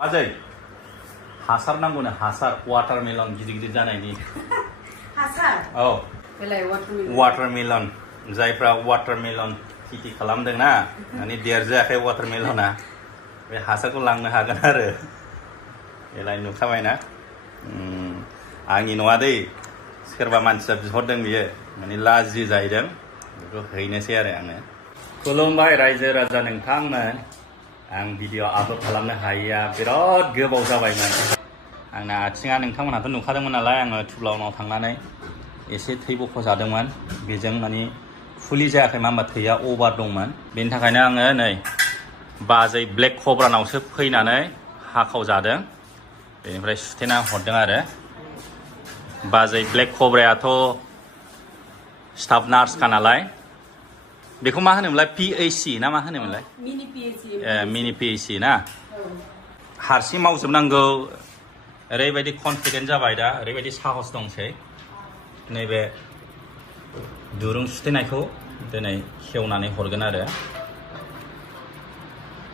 Ajay, hasar nanggunya hasar watermelon gidi-gidi जानायनि hasar oh watermelon जायफ्रा watermelon खेथि खालामदों ना माने देरजायाखै watermelona बे हासारखौ लांनो हागोन आरो एलाय नुखाबायना आंनि नङा दै सोरबा मानसिया बिहरदों बियो माने लाजि जाहैदों बेखौ हैनोसै आरो आङो खुलुमबाय रायजो राजा नोंथांमोन आं भिडिअ आपलोड खालामनो हायैया बिराद गोबाव जाबायमोन आंना आथिङा नोंथांमोनहाथ' नुखादोंमोन नालाय आङो थुब्लाउनाव थांनानै एसे थै बख' जादोंमोन बेजों माने फुलि जायाखै मा होनबा थैया अभार दंमोन बेनि थाखायनो आङो नै बाजै ब्लेक कब्रानावसो फैनानै हाखाव जादों बेनिफ्राय सुथेना हरदों आरो बाजै ब्लेक कब्रायाथ' स्टाफ नार्सखा नालाय बेखौ मा होनोमोनलाय PHC ना मा होनोमोनलाय मिनि PHC ना हारसिं मावजोबनांगौ ओरैबायदि कनफिडेन्ट जाबाय दा ओरैबायदि साहस दंसै नैबे दुरुं सुथेनायखौ दिनै खेवनानै हरगोन आरो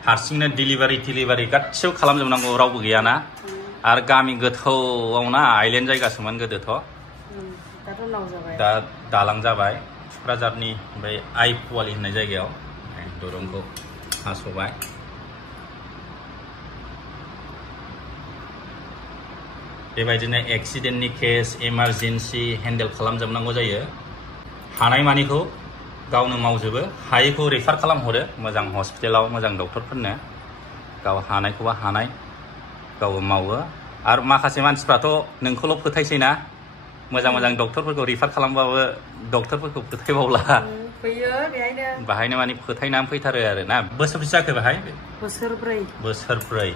हारसिंनो डिलिभारि गासिबो खालामजोबनांगौ रावबो गैयाना आरो गामि गोथौआव ना आइलेन्ड जायगासोमोन गोदोथ' दा दालां जाबाय क'क्राझारनि बै आइ पुवालि होननाय जायगायाव दुरुंखौ हास'बाय बेबायदिनो एक्सिडेन्टनि केस इमारजेन्सि हेन्डेल खालामजोबनांगौ जायो हानायमानिखौ गावनो मावजोबो हायैखौ रेफार खालामहरो मोजां हस्पिटालाव मोजां डक्टरफोरनो गाव हानायखौबा हानाय गावबो मावो आरो माखासे मानसिफ्राथ' नोंखौल' फोथायसै ना मोजां डक्टरफोरखौ रिफार खालामबाबो डक्टरफोरखौ फोथायबावला बाहायनो माने फोथायनानै फैथारो आरो ना बोसोरबेसे जाखो बाहाय बोसोरब्रै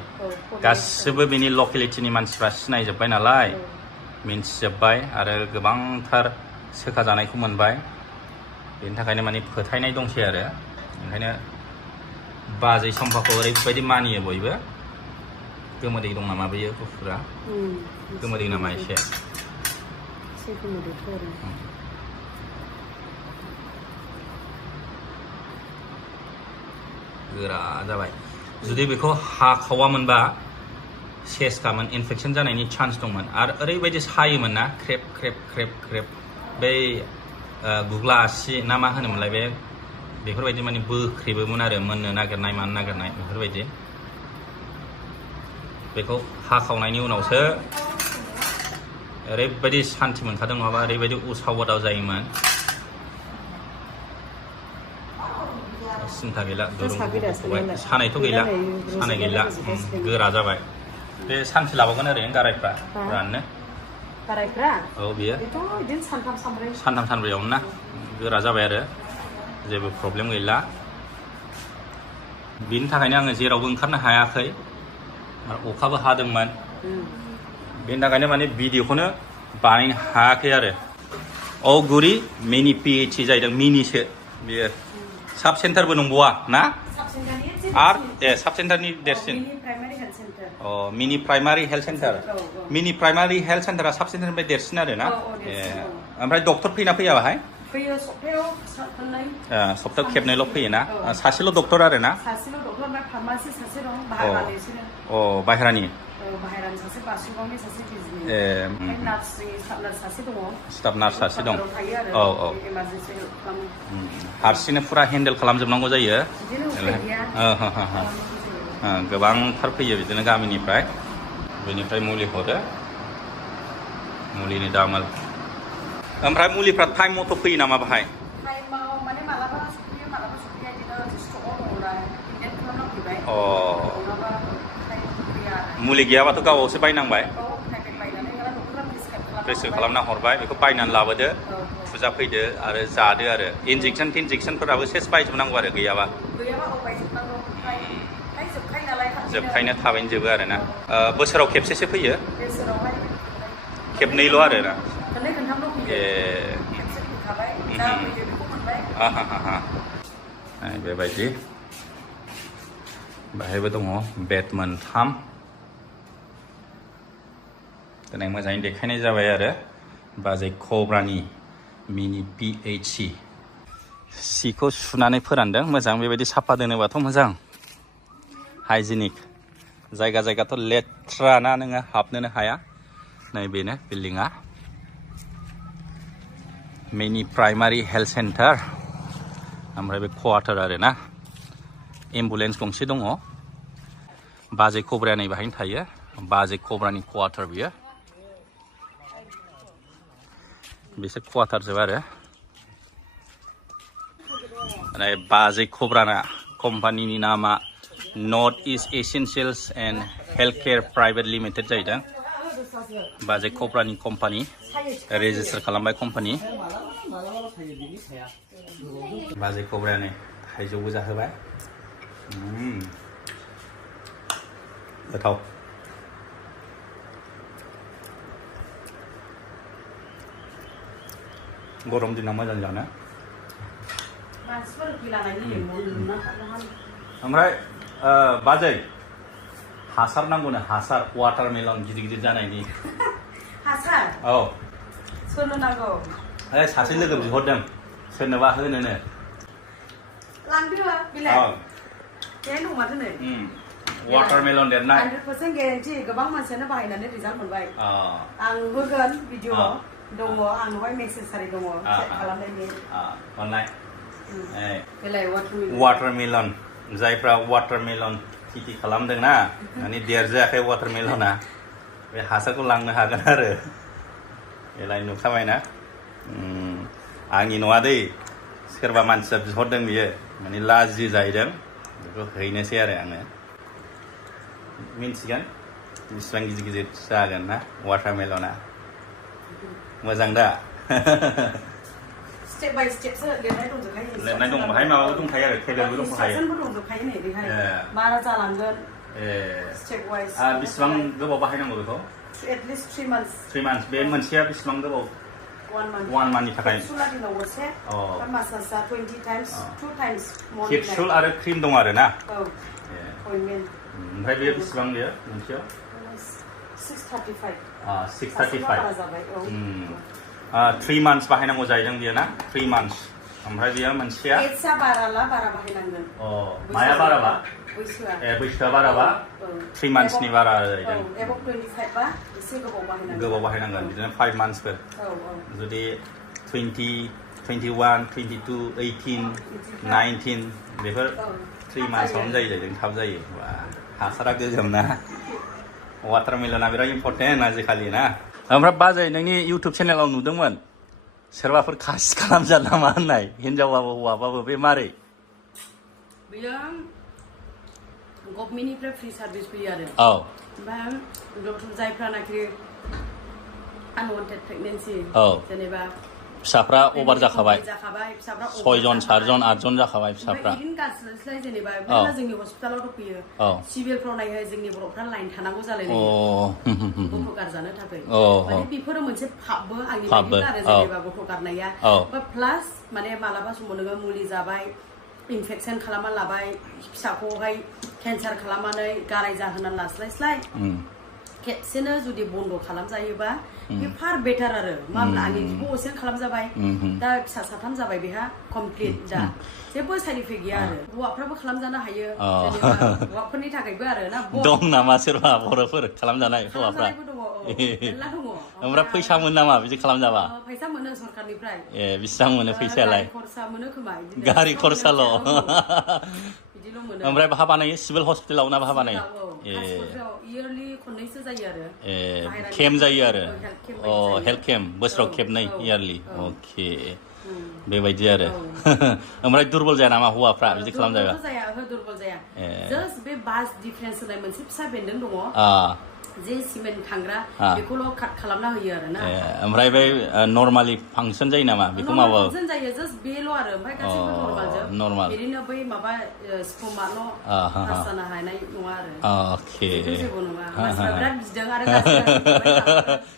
गासिबो बेनि लकेलिटिनि मानसिफ्रा सिनायजोब्बाय नालाय मिन्थिजोब्बाय आरो गोबांथार सोखाजानायखौ मोनबाय बेनि थाखायनो माने फोथायनाय दंसै आरो ओंखायनो बाजै चम्पाखौ ओरैबायदि मानियो बयबो गोमोदै दं नामा बेयो गुफुरा गोमोदै नामा एसे गोरा जाबाय जुदि बेखौ हाखावामोनबा सेसखामोन इनफेक्सन जानायनि चान्स दंमोन आरो ओरैबायदि सायोमोन ना ख्रेब बै गुग्ला आसि ना मा होनोमोनलाय बेफोरबायदि माने बोख्रेबोमोन आरो मोननो नागिरनाय मानो नागिरनाय बेफोरबायदि बेखौ हाखावनायनि उनावसो ओरैबायदि सान्थि मोनखादों नङाबा ओरैबायदि उसाव बादाव जायोमोन सिन्था गैला दुरुंखौ बख'बाय सानायथ' गैला सानाय गैला गोरा जाबाय बे सानसे लाबावगोन ओरैनो गारायफ्रा राननो औ बियो सानथाम सानब्रैयावनो ना गोरा जाबाय आरो जेबो प्रब्लेम गैला बिनि थाखायनो आङो जेरावबो ओंखारनो हायाखै अखाबो हादोंमोन बेनि थाखायनो माने भिडिअखौनो बानायनो हायाखै आरो औगुरि मिनि PHC जाहैदों मिनिसो बियो साब सेन्टारबो नंबावा ना आरो साब सेन्टारनि देरसिन मिनि प्राइमारि हेल्थ सेन्टार मिनि प्राइमारि हेल्थ सेन्टारा साब सेन्टारनिफ्राय देरसिन आरो ना ओमफ्राय डक्टर फैना फैया बाहाय सप्तायाव खेबनैल' फैयोना सासेल' डक्टर आरो ना बाहेरानि स्टाफ नार्स सासे दं औ हारसिंनो फुरा हेन्डेल खालामजोबनांगौ जायो गोबांथार फैयो बिदिनो गामिनिफ्राय बेनिफ्राय मुलि हरो मुलिनि दामाल ओमफ्राय मुलिफ्रा टाइम मथ' फैयो नामा बाहाय मुलि गैयाबाथ' गावसो बायनांबाय प्रेसक्रिब खालामना हरबाय बेखौ बायनानै लाबोदो फुजा फैदो आरो जादो आरो इन्जेक्सनफोराबो सेस बायजोबनांगौ आरो गैयाबा जोबखायनो थाबैनो जोबो आरो ना बोसोराव खेबसेसो फैयो खेबनैल' आरो ना बेबायदि बाहायबो दङ बेड मोनथाम दिनै मोजाङै देखायनाय जाबाय आरो बाजै कब्रानि मिनि PHC सिखौ सुनानै फोरानदों मोजां बेबायदि साफा दोनोबाथ' मोजां हाइजेनिक जायगा जायगाथ' लेथ्राना नोङो हाबनोनो हाया नै बेनो बिल्डिंआ मिनि प्राइमारि हेल्थ सेन्टार ओमफ्राय बे क्वार्टार आरो ना एम्बुलेन्स गंसे दङ बाजै कब्राया नै बाहायनो थायो बाजै कब्रानि क्वार्टार बियो बिसोर क्वार्टार जोब आरो बाजै कब्राना कम्पानिनि नामा north east essentials and health care private limited जाहैदों बाजै कब्रानि कम्पानि रेजिस्टार खालामबाय कम्पानि बाजै कब्राया नै थाइजौबो जाहोबाय गोथाव गरम दिनाव मोजां जानो ओमफ्राय बाजै हासार नांगौनो हासार वाटारमेलन गिदिर गिदिर जानायनि हासार औ सोरनो नांगौ सासे लोगो बिहरदों सोरनोबा होनोनो लांदो बिलाइ बे दं माथो नै वाटारमेलन देरनाय 100% गेरेन्टि गोबां मानसियानो बाहायनानै रिजाल्ट मोनबाय आं होगोन भिडिअ दङ आंनावहाय मेसेजारि दङ चेक खालामनायनि अनलाइन बेलाय वाटारमेलन जायफ्रा वाटारमेलन खेथि खालामदोंना माने देरजायाखै वाटारमेलना बे हासारखौ लांनो हागोन आरो बेलाय नुखाबायना आंनि नङा दै सोरबा मानसिया बिहरदों बियो माने लाजि जाहैदों बेखौ हैनोसै आरो आङो मिन्थिगोन बेसेबां गिदिर गिदिर जागोन ना वाटारमेलना मोजां दा स्टेप बाय स्टेपसो लिरनाय दंजोबखायो लिरनाय दं बाहाय माबाबो दंखायो आरो टेबलबो दंखायो दंजोबखायो नै बेहाय मारा जालांगोन स्टेप वाइज बेसेबां गोबाव बाहायनांगौ बेखौ एटलिस्ट 3 months बे मोनसेया बेसेबां गोबाव 1 monthनि थाखाय मासासा 20 times 2 times केपसुल आरो क्रिम दं आरो ना ओमफ्राय बेयो बेसेबां बेयो मोनसेयाव 635 3 months बाहायनांगौ जाहैदों बियो ना 3 months ओमफ्राय बियो मोनसेया एजआ बाराला बारा बाहायनांगोन माया बाराबा बैसोआ बैसोआ बाराबा 3 monthsनि बारा जाहैदों एबव 25 बा एसे गोबाव बाहायनांगोन बिदिनो 5 monthsफोर जुदि 20 21 22 18 19 बेफोर 3 monthsआवनो जाहैदों थाब जायो हासारा गोगोम ना वाटारमेलना बिराद इम्पर्टेन्ट आजिखालि ना ओमफ्राय बाजै नोंनि इउटुब चेनेलाव नुदोंमोन सोरबाफोर खासि खालामजानो नामा होननाय हिनजावबाबो हौवाबाबो बे मारै बेयो गभर्नमेन्टनिफ्राय फ्रि सार्भिस फैयो आरो ओमफ्राय जायफ्रानाखि आनवान्टेड प्रेगनेन्सि जेनेबा फिसाफ्रा अभार जाखाबाय फिसाफ्रा 6 जन 7 जन 8 जन जाखाबाय फिसाफ्रा इदिन गास्लाय जेनेबा मेला जोंनि हस्पिटालावथ' फैयो सिभिलफ्राव नायहाय जोंनि बर'फ्रा लाइन थानांगौ जालायलायो गथ' गारजानो थाखाय माने बेफोरो मोनसे फाबबो आंनि बायदिब्ला आरो जेनेबा गथ' गारनाया प्लास माने मालाबा समाव नोङो मुलि जाबाय इनफेक्सन खालामना लाबाय फिसाखौहाय केन्सार खालामनानै गाराय जाहोनानै लास्लायस्लाय खेबसेनो जुदि बन्द खालामजायोबा बे फार बेटार आरो माब्ला आंनि बिब' असेन खालामजाबाय दा फिसा 3 जाबाय बेहा कमप्लिट दा जेबो साइड इफेक्ट गैया आरो हौवाफ्राबो खालामजानो हायो जेनेबा हौवाफोरनि थाखायबो आरो ना दं नामा सोरबा बर'फोर खालामजानाय हौवाफ्रा मेरला दङ ओमफ्राय फैसा मोनो नामा बिदि खालामजाबा फैसा मोनो सरकारनिफ्राय बेसेबां मोनो फैसायालाय खरसा मोनो खोमा गारि खरसाल' ओमफ्राय बाहा बानायो सिभिल हस्पिटालाव ना बाहा बानायो इयारलि खननैसो जायो आरो केम्प जायो आरो हेल्थ केम्प बोसोराव खेबनै इयारलि अके बेबायदि आरो ओमफ्राय दुरबल जाया नामा हौवाफ्रा बिदि खालामजाया दुरबल जाया जास्ट बे बास डिफारेन्स होनाय मोनसे फिसा बेन्दों दङ जे सिमेन्ट थांग्रा बेखौल' काट खालामना होयो आरो ना ओमफ्राय बे नर्मालि फांसन जायो नामा बेखौ माबा फांसन जायो जास्ट बेल' आरो ओमफ्राय गासैबो नर्माल ओरैनो बै माबा स्पमाल' पास जानो हानाय नङा आरो अके जेबो नङा मानसिफ्रा बिराद बिदों आरो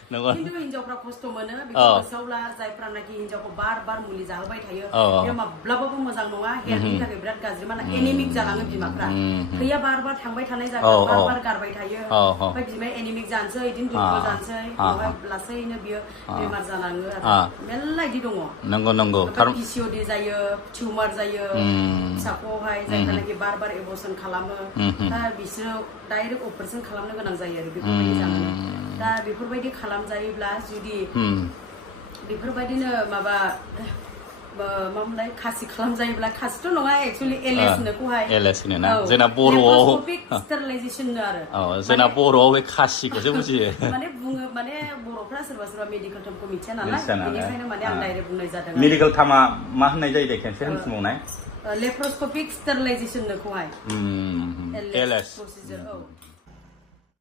खिन्थु हिनजावफ्रा खस्थ' मोनो बेखौ गोसोआवला जायफ्रानाखि हिनजावखौ बार बार मुलि जाहोबाय थायो बे माब्लाबाबो मोजां नङा हेल्थनि थाखाय बिराद गाज्रि माने एनिमिक जालाङो बिमाफ्रा थैया बार बार थांबाय थानाय जागोन बार बार गारबाय थायो ओमफ्राय बिमाया उनावहाय एनिमिक जानोसै इदिनो दुरबल जानोसै उनावहाय लासैनो बियो बेमार जालाङो आरो मेल्ला इदि दङ नंगौ पिसिअडि जायो टिउमार जायो फिसाखौहाय जायफोरनाखि बार एबर्सन खालामो दा बिसोरो डाइरेक्ट अपारेसन खालामनो गोनां जायो आरो बेफोरबायदि जानानै दा बेफोरबायदि खालामजायोब्ला जुदि बेफोरबायदिनो माबा मामोनलाय खासि खालामजायोब्ला खासिथ' नङा एक्चुअलि एलएस नोखौहाय एलएस होनो ना जोंना बर'आव स्टेरिलाइजेसन आरो जोंना बर'आव बे खासिखौसो बुजियो माने बुङो माने बर'फ्रा सोरबा मेडिकेल टार्मखौ मिथिया नालाय बेनिखायनो माने आं डाइरेक्ट बुंनाय जादों मेडिकेल टार्मा मा होननाय जायो दे खेनसे होनफिनबावनाय लेप्रोस्कोपिक स्टेरिलाइजेसन नोखौहाय एलएस प्रसिजार